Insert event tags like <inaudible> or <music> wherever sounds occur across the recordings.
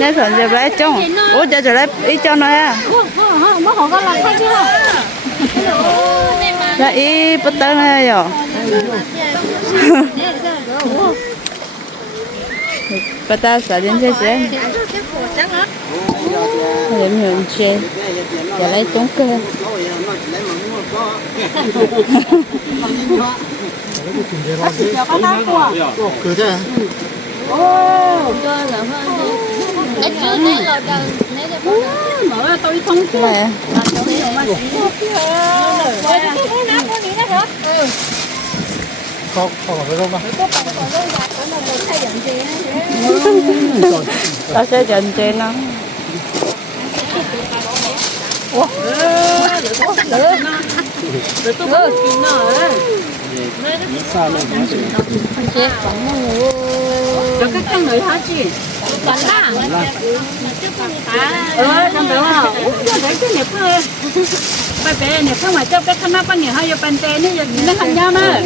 nhớ thằng giờ lấy trong ủa giờ giờ lấy ít cho nó à mới họ có làm thay chứ là ít bắt tay này rồi bắt tay sợ đến thế chết điểm nhận chê giờ dạ, lấy tốn cơ cứ thế Lấy trước lấy lò đầu Lấy cho bố Mở tôi không cái này khó khó phải không ta sẽ dần chê nó Cho các trang người hả chị? Bắn à Ờ, trong đó. À Ủa, đấy cái nghiệp thôi Bà bé này không phải cho cái khăn này hay cho bàn tè này nó thành nhau mà.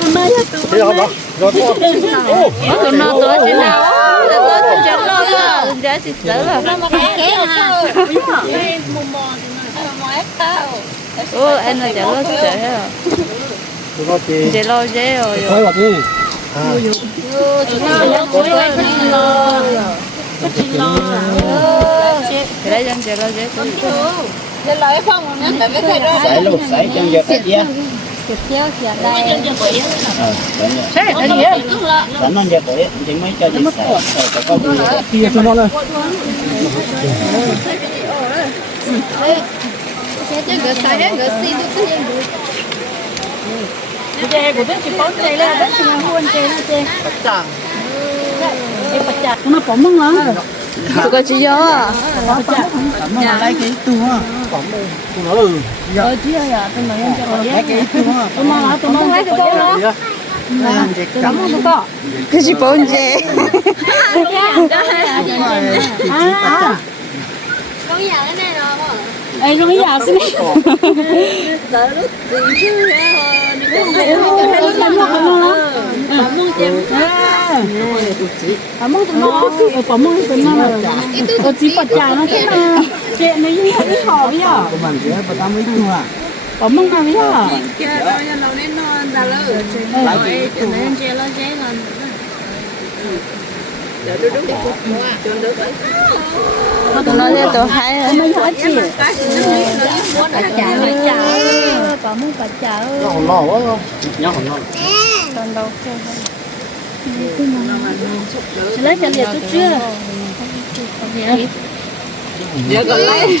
Hôm nay thế không đó rồi thôi ô tụi nó tới thế nào? Là tới thì chết lo là giá thì chết là ô anh là chết lo rồi tụi nó chỉ chết lo chết rồi. Thôi là à cái đấy dân chết lo chết sải luôn sải chân giật cái kia Thế, cái gì á sải nó giật tuổi chỉ mới cho chị sải rồi có câu kia cho nó lên Chè của tôi chỉ có chè lên, đó chỉ là huân chè nó chè chẳng Em bạch chặt, nó bỏ mông lắm. Tụi có chỉ gió à nó lấy cái tua bóng đây tụi nó ừ. Ờ, chứ à, tôi nói em cho lấy cái tua Tôi mong là tôi mong lấy cái con đó Cảm ơn tôi có cái gì bốn chê À, à. Ê, rồi bây giờ xin đi Cảm tụi nó tụi nó chỉ nó thế mà Chuyện này như thế bây giờ bà ta thằng bây giờ nó sẽ tụi hai chị Bạch chả, bạch chả Cảm ơn bạch chả nó còn lò quá không? Nhớ không ngon con đâu lấy cho liệt tôi chưa? Nhớ còn lấy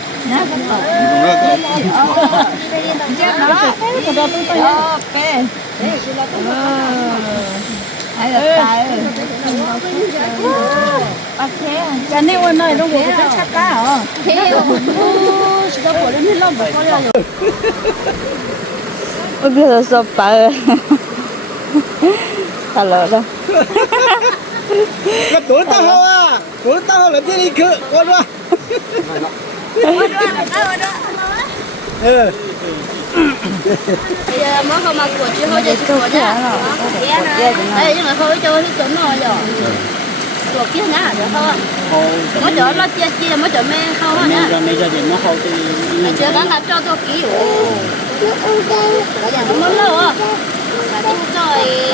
ấy rồi cái này ôn này nó cũng cái chắc cá hả thế chỉ có của lên hết lòng của con là ôi bây giờ sao bà thật lỡ đâu cái tuổi tao hao à. tuổi tao hao là thế đi cứ con qua ừ bây giờ mới không mặc của chứ thôi giờ của nhá đây nhưng mà thôi cho nó chuẩn rồi rồi của kia nhá được không mới chỗ nó chia chia mới chỗ men không á nhá rồi bây giờ thì nó không thì chưa bán là cho tôi ký ủ Bây giờ nó mất lâu à Mà đi chơi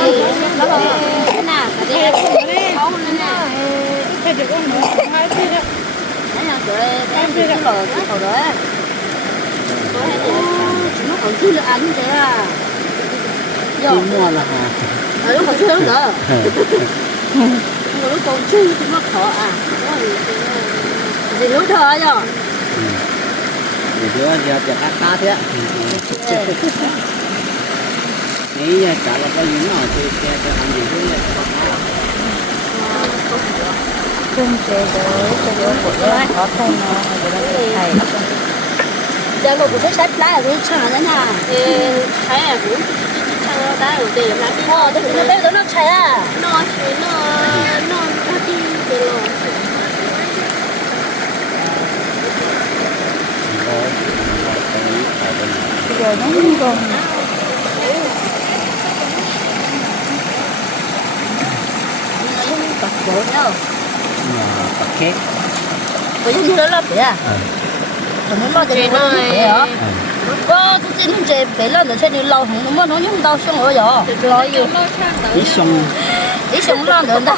Nó bảo Thế nào Thế Không lên nè Thế thì con nó Hai cái đó Tụi em đi cái lò cái cầu đó Nó còn chưa được ăn thế à. Đi mua là Ở lúc còn chưa <laughs> nữa Mà lúc còn chưa thì nó khó à Gì lúc thở rồi để đưa giờ cho các cá thế nghĩ giờ trả là bao nhiêu nào thì cho ăn gì thế chung chế đỡ cho đỡ của em có thôn nó rồi đó thầy giờ một cái sách lá rồi chả nữa nè thấy à? Cũng cho đá rồi để làm đi ờ tôi cũng biết nó chả. À nó nó nó nó đi rồi giờ nó không còn giờ nó là bé à? Còn nó lo Chị cho nó nói- bé à có tôi tin nó bé là nó đi lâu không? Nó nó nhung đau xong rồi rồi lo yêu ít xong ý xong lo nữa ta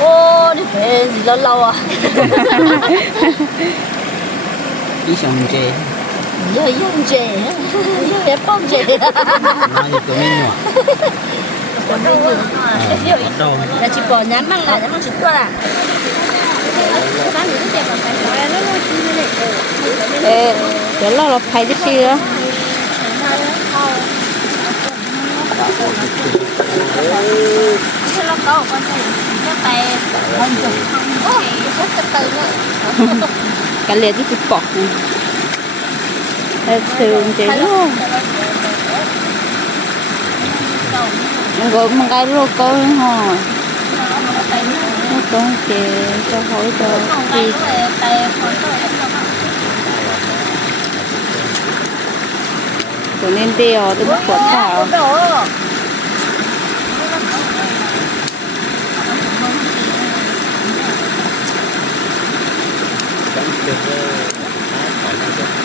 ô đi bé gì lâu lâu à? <laughs> Ít xong chê giờ dùng chè. Giờ bé bông chè. Nói cho tụi mình nhỏ bắt đầu. Là chỉ bỏ nhám mang lại nhám mang chỉ qua là เออเดี๋ยวเราเราไปจะเชื่อกันเลยที่จิปอกแต่ซึมเจ๋งมันก็มันก็โลกก็ห่อ con kì cho hỏi cho đi tay của nên đeo tôi bắt quả thảo chẳng được cái còn là được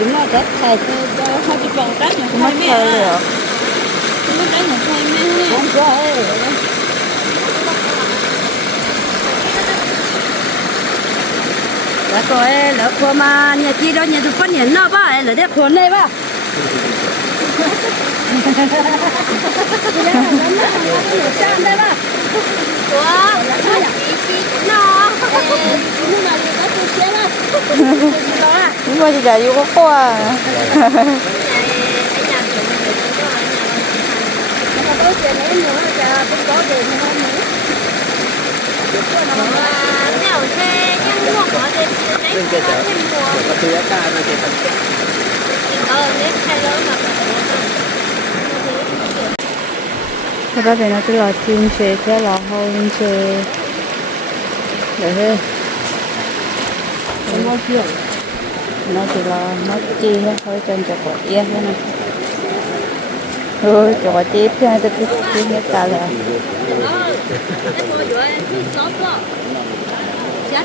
đúng là đất thầy hai cái vòng đất mà mất thờ liệu mất đất mà thay mẹ không có đã có lỡ qua mà nhà chị đó nhà tôi phát hiện nó ba lỡ để khuẩn này ba Wow, nó nhưng mà người ta tôi chết đó đúng rồi chị đã vô có qua đừng chơi chợ. Có thứ ca nó chơi thật Thật ra thì nó tức là chuyên chế thế là hơn chế để thế nó chưa nó chỉ là nó chi hết thôi chân cho quả chia thế này ừ cho quả chia phía cho cái chia hết cả là chết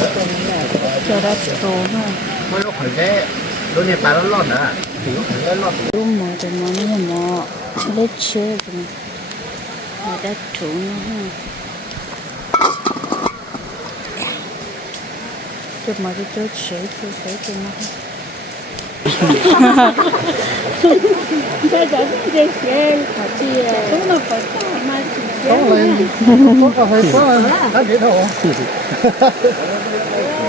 ta rồi cái gì cái tao đó cho tập mình nó nó tao đó Tapi kayak atuh lah kamu. Đây mà cho quốc quả. cho ra tổ mà Mới lúc hồi cái lúc này bà nó lọt nữa. Thì lúc hồi cái lọt. đúng mà thì mà nó mà lấy chế rồi mà đã chủ nó ha cho mà cái chỗ chế thì phải cho nó Cái đó cái chế họ chia cũng là phải mà chỉ chế Có lên. Có có hơi có. Có để đâu. để sẽ để cái lưng gái trên tay Cái cần nhiều nhân qua ba trên tay thế nào bây giờ Ủa, mình mua cái cái bộ tôi nó 买 là là kìa cho mình hỏi rồi bỏ mà chết chết trả lời cá đâu ừ bây giờ nó chả có linh cho ra tới đây con là con hơn cho quả tiêu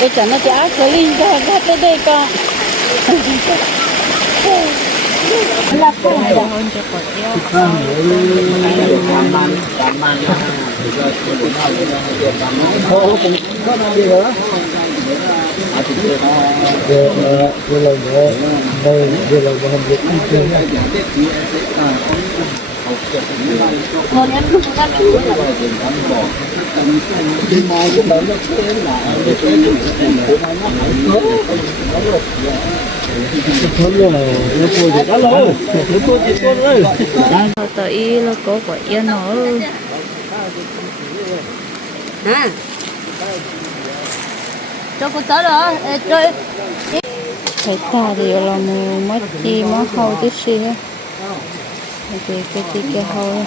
về làm nó không chơi đi mà cũng đỡ nó thế là Thôi luôn là nó cô gì đó rồi, nó cô gì cô rồi. Thôi tới là có quả yên nó nè. Cho cô tới Ê, chơi phải ta thì là mất chi mất hậu tí xí cái cái cái tí cái hậu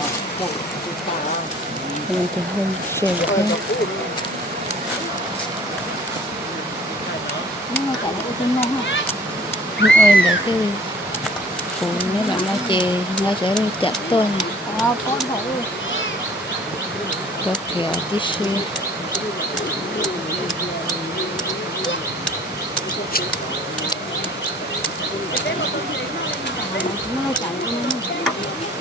thì thì không sửa hơn ơi để cái phụ nếu bạn nó chè, nó sẽ đi chặt tôi nè. Có thấy cho kìa tí xí ok luôn không chuyện bún mùa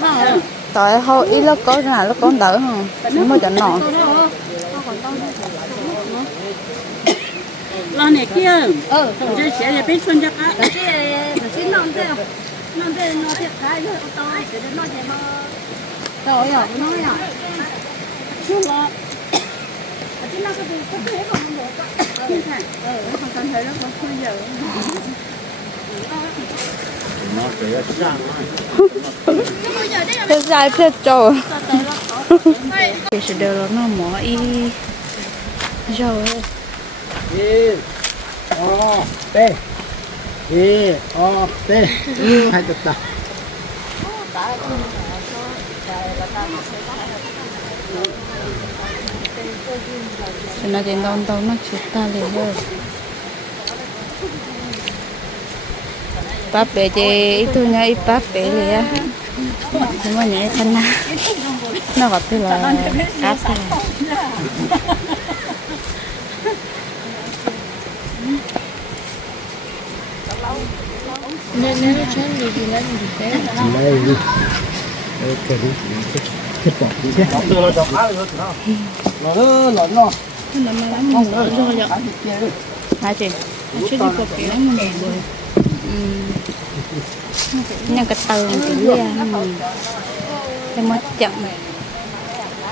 bao giờ tại hậu ít nó có nào nó có đỡ không nó mới chẳng nọ. lo này kia. Ờ phòng chơi xe nhà biết xuân chắc á cái cái nó thiệt thái rồi to cái nó thế mà trời ơi nó à xuống lo cái nó cái cái thế còn không được thiên thành ờ không cần thấy nó không bao giờ thế dài thế trâu thì sẽ đều là nó mỏ y rồi E O P U 하셨다. Sunagin daw daw na chuta liyo. Pape je itu nya ipape ya. Semuanya ikan na. Nakapila. Kasih. E, O, P. Hai tập ta. thì nó chỉ đông đông nó chỉ ta liền thôi bắp bể chị ít thôi nha ít bắp bể liền nhưng mà nhảy thân na nó gặp tôi là cá xe nên nếu nó chết thì thì lấy gì thế Chỉ đây đi. Ok đi. Kết quả đi thế. Nó nó nó nó. nó mà lắm không nữa rồi giờ hả chị nó chưa đi cột kiểu mình để rồi nhưng cái tờ cái lia cái mất chậm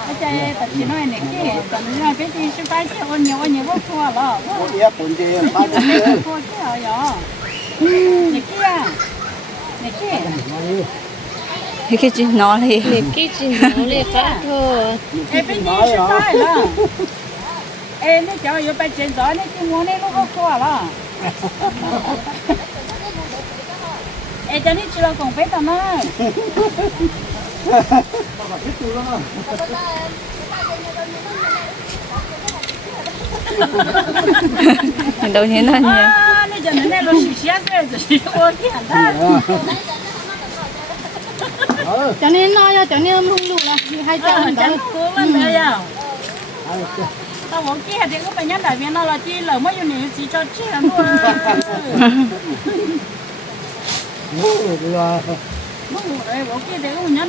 ở đây tập chỉ nói này kia còn nói cái gì sẽ phải chơi ôn nhiều ôn nhiều vô thua lo Có yếp bốn gì, ba gì. thua chứ ở đó này kia này kia thì cái chuyện nó thì cái gì nó liệt cả thôi. Em gì sẽ phải lo em nó cho vô bài chuyện giỏi nó chứ muốn nó không thua lo em cho nên chỉ là cùng phải tao mình đâu như nó nhỉ à nó giờ nó nó xì xì rồi rồi ôn cái hẳn ta cho nên nói cho nên không đủ là hai Ờ, trăm chẳng cố vấn đề à tao muốn kia thì có phải nhắn đại viên nó là chi lỡ mới nhiều chỉ cho chi là luôn Ngủ rồi là mất ngủ đấy bố kia. thì có nhắn